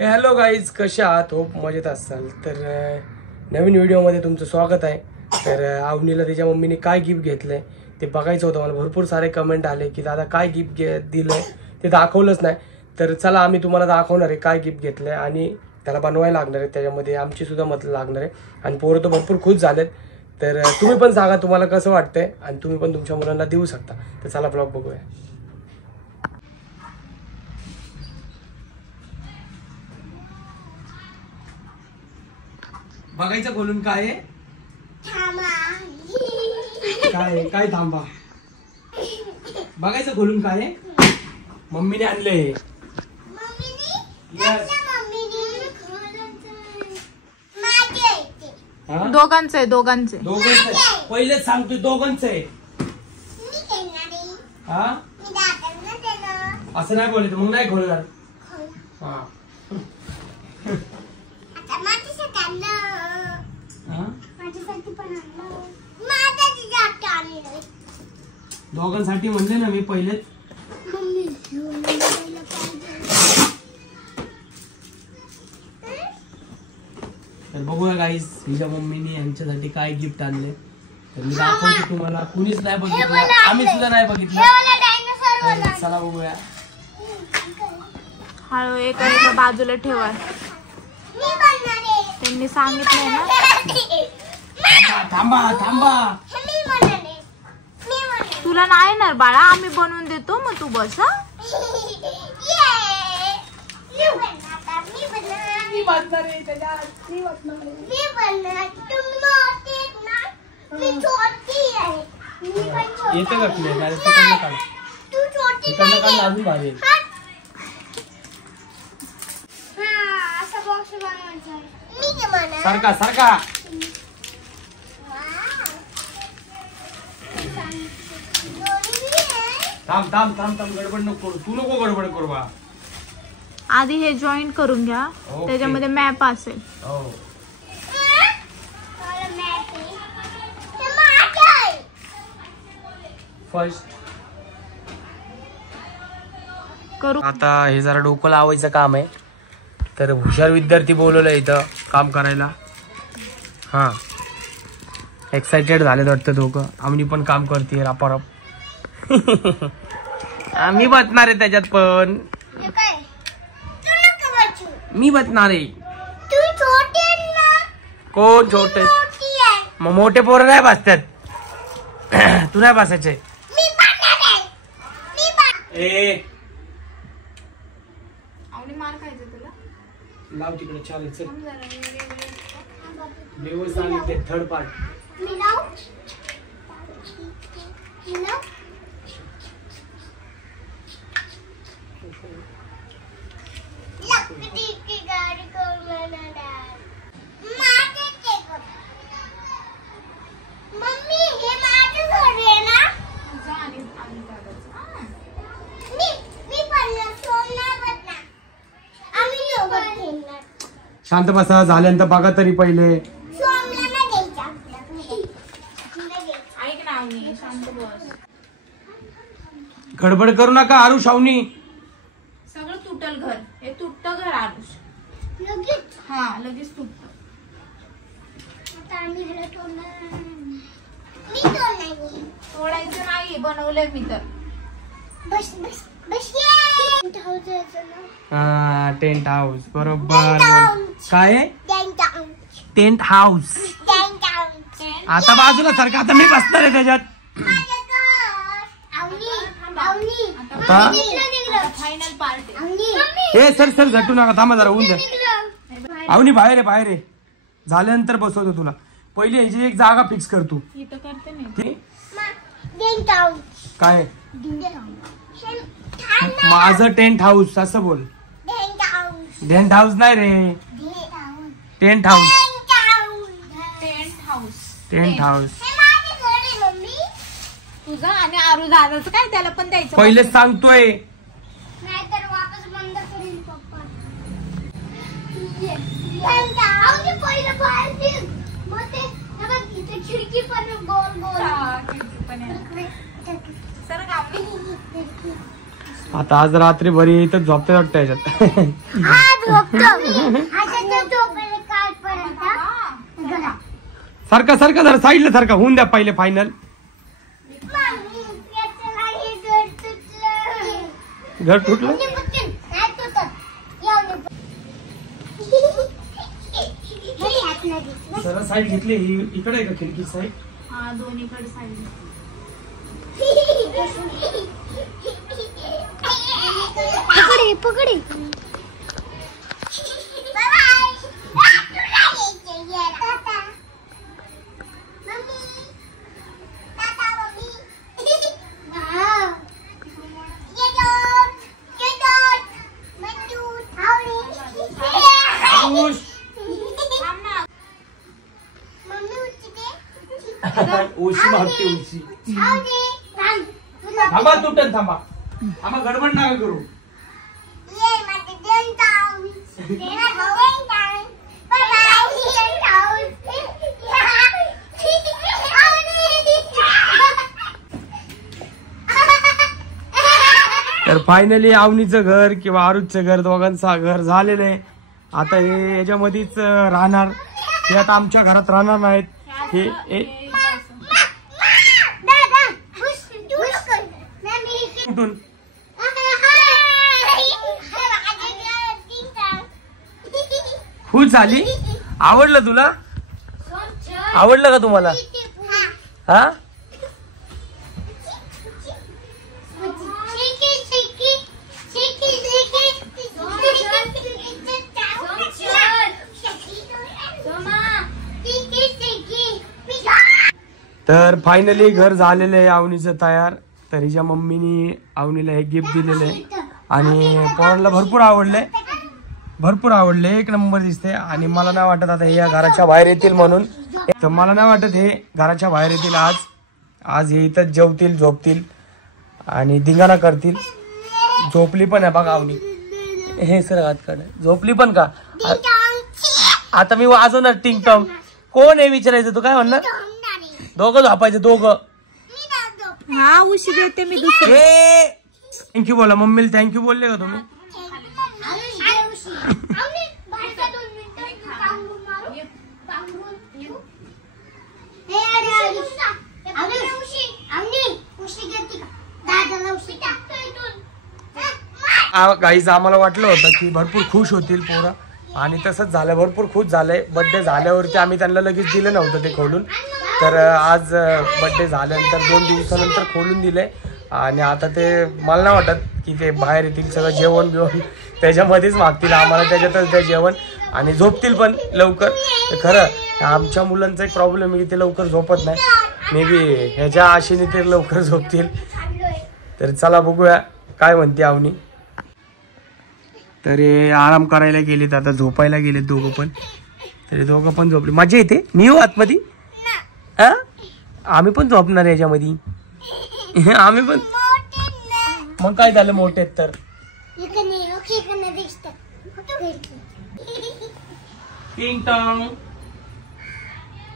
Hello guys, कशा आहात? Hope मजेत असाल. तर नवीन व्हिडिओमध्ये तुमचं स्वागत आहे. तर अवनीला त्याच्या मम्मीने काय गिफ्ट घेतलंय ते बघायचं होतं. मला भरपूर सारे कमेंट आले की दादा काय गिफ्ट दिलंय ते दाखवलंच नाही. तर चला आम्ही तुम्हाला दाखवणार आहे काय गिफ्ट घेतलंय आणि त्याला बनवायला लागणार आहे. त्याच्यामध्ये आमची सुद्धा मदत लागणार आहे आणि पोरं तर भरपूर खुश झालेत. तर तुम्ही पण सांगा तुम्हाला कसं वाटतंय आणि तुम्ही पण तुमच्या मुलांना देऊ शकता. तर चला ब्लॉग बघूया. बघायचं खोलून काय आहे? काय काय थांबा. बघायचं खोलून काय आहे? मम्मीने आणले. दोघांचे पहिलेच सांगतोय दोघांचं आहे. हा असं नाही बोलायचं, मग नाही खोलणार. हा दोघांसाठी म्हणले ना मी पहिलेच. तर बघूया गाईस हिच्या मम्मीने यांच्यासाठी काय गिफ्ट आणले. तर मी दाखवतो तुम्हाला. कुणीच नाही बघितलं, आम्ही सुद्धा नाही बघितलं. चला बघूया. हळू एका बाजूला ठेवा. त्यांनी सांगितलंय ना. थांबा थांबा. तुला नाही येणार बाळा, आम्ही बनवून देतो, मग तू बस. येते का तुला? अजून भारी. सारखा सारखा. थांब थांब थांब थांब. गडबड नको करू. तू नको गडबड करू बा. आधी हे जॉईन करून घ्या. त्याच्यामध्ये मॅप असेल. फर्स्ट करू. आता हे जरा डोकं लावायचं काम आहे. तर हुशार विद्यार्थी बोलवलं इथं काम करायला. हा एक्साइटेड झाले वाटतं दोघं. आम्ही पण काम करते रापाराप. आम्ही बसणार आहे त्याच्यात पण. मी बसणार आहे. कोण छोटे? मग मोठे पोरं नाही बसतात. तू नाही बसायचे. मार खायचं तुला. लाव तिकडे. चालेल चल. दिवस सांगितले थर्ड पार्ट. शांत बसा. झाल्यानंतर बघा तरी पहिले. ऐक ना अवनी, शांत बस. गडबड करू नका आरुष. अवनी सगळं तुटल घर. हे तुटतं घर आरुष. लगेच? हा लगेच तुटतं. तोडायचं नाही, बनवलंय मी तर. हा टेंट हाऊस. बरोबर. काय टेंट हाऊस? आता बाजूला सारखं. आता मी बसणार आहे त्याच्यात. Final part. हे सर सर झटू नका. थांबा जरा. ऊन द्या. अवनी बाहेर आहे बाहेर आहे. झाल्यानंतर बसवतो तुला. पहिले ह्याची एक जागा फिक्स कर तू. इथं करते मी. काय माझं टेंट हाऊस असं बोल. टेंट हाऊस नाही रे. Tent house. Tent house. तुझं आणि आरू दादाचं काय? त्याला पण द्यायचं. पहिलेच सांगतोय. नाहीतर वापस बंद करेल पप्पा. खिडकी पण गोल गोल. आता आज रात्री बरी इथं झोपते वाटतं याच्यात. सारखा सारखा जरा साईडला सारखा होऊन द्या पहिले फायनल. घर तुटलं. जरा साईड घेतली इकडे आहे का खिडकी साईड? हा दोन्हीकडे साईड. पकडे उशी मागते उशी. थांबा तुटन थांबा. आम्हा गडबड नका करू. तर फायनली अवनीचं घर किंवा आरुजचं घर दोघांचं घर झालेलं आहे. आता हे याच्यामध्येच राहणार. हे आता आमच्या घरात राहणार नाहीत. हे कुठून खुश झाली? आवडलं तुला? आवडलं का तुम्हाला? हा तर फायनली घर झालेलं आहे अवनीचं तयार. तर हिच्या मम्मीनी अवनीला हे गिफ्ट दिलेलं आहे आणि पोरांना भरपूर आवडले. एक नंबर दिसते. आणि मला नाही वाटत आता हे या घराच्या बाहेर येतील म्हणून. तर मला नाही वाटत हे घराच्या बाहेर येतील आज हे इथंच जेवतील झोपतील आणि धिंगाणा करतील. झोपली पण आहे बघा अवनी. हे सर हात काढ. झोपली पण का? आता मी वाजवणार टिंग टॉंग. कोण आहे विचारायचं? तू काय म्हणणार? दोघं झोपायचं दोघं. हा उशी देते मी दुसरी. थँक्यू बोला मम्मीला. थँक्यू बोलले का तुम्ही? गाईज आम्हाला वाटलं होतं की भरपूर खुश होतील पोरं आणि तसंच झालं. भरपूर खुश झालंय. बर्थडे झाल्यावरती आम्ही त्यांना लगेच दिलं नव्हतं ते खोलून. तर आज बर्थडे झाल्यानंतर 2 दिवसानंतर खोलून दिले आणि आता ते मला नाही वाटत की ते बाहेर येतील. सगळं जेवण बिवण त्याच्यामध्येच मागतील आम्हाला. त्याच्यातच ते जेवण आणि झोपतील पण लवकर. तर खरं आमच्या मुलांचा एक प्रॉब्लेम आहे की ते लवकर झोपत नाही. मे बी ह्याच्या आशेने ते लवकर झोपतील. तर चला बघूया काय म्हणते अवनी. तर हे आराम करायला गेलेत. आता झोपायला गेलेत दोघं पण. तर दोघं पण झोपले. मजा येते. मी येऊ आतमध्ये? आम्ही पण झोपणार याच्यामध्ये. आम्ही पण. मग काय झालं मोठे तर? टिंग टॉंग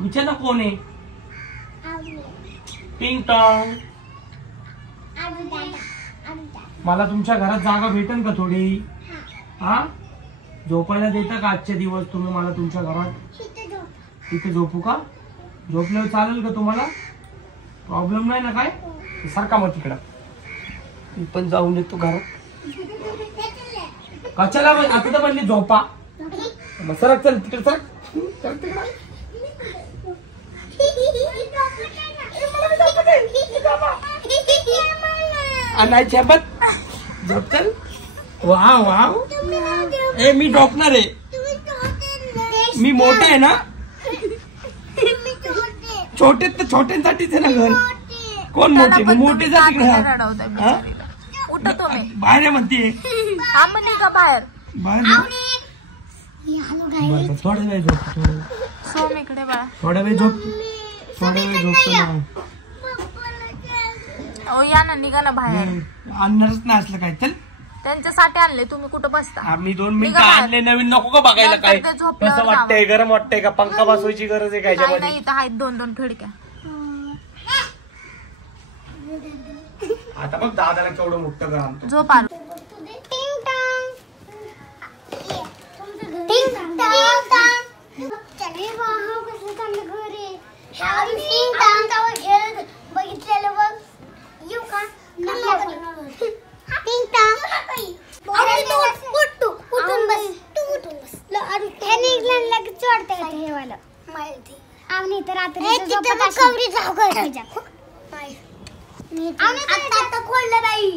विचार ना कोण आहे? टिंग टॉंग मला तुमच्या घरात जागा भेटेल का थोडी? हा झोपायला देता का आजचे दिवस तुम्ही मला तुमच्या घरात? तिथे झोपू का? झोपल्यावर चालेल का तुम्हाला? प्रॉब्लेम नाही ना काय? सारखा मग तिकडं मी पण जाऊन येतो घरात. कशाला आता तर म्हणली झोपा. मग सरक चल तिकडे सरक. नाही झेपत झोप चल. Wow wow. ए मी झोपणार आहे. मी मोठा आहे ना. छोटे तर छोट्यांसाठीच आहे ना घर. कोण मोठे? मोठे जा तिकडे. बाहेर आहे म्हणते. बाहेर थोडा वेळ झोपतो. थोडा वेळ झोपतो. ना. या ना निघा ना बाहेर. आणणारच नाही असलं काय. चल त्यांच्यासाठी आणले. तुम्ही कुठं बसता? आम्ही 2 मिनिटं आणले नवीन. नको का बघायला काय कसं वाटतंय? गरम वाटतंय का? पंखा बसवायची गरज आहे का याच्यामध्ये? इथं आहेत 2-2 खिडक्या. आता बघ दादाला केवढं मोठं घर आणतो. झोप आलो. बघितलेलं बघ येऊ का आम्ही तर आता खोललं नाही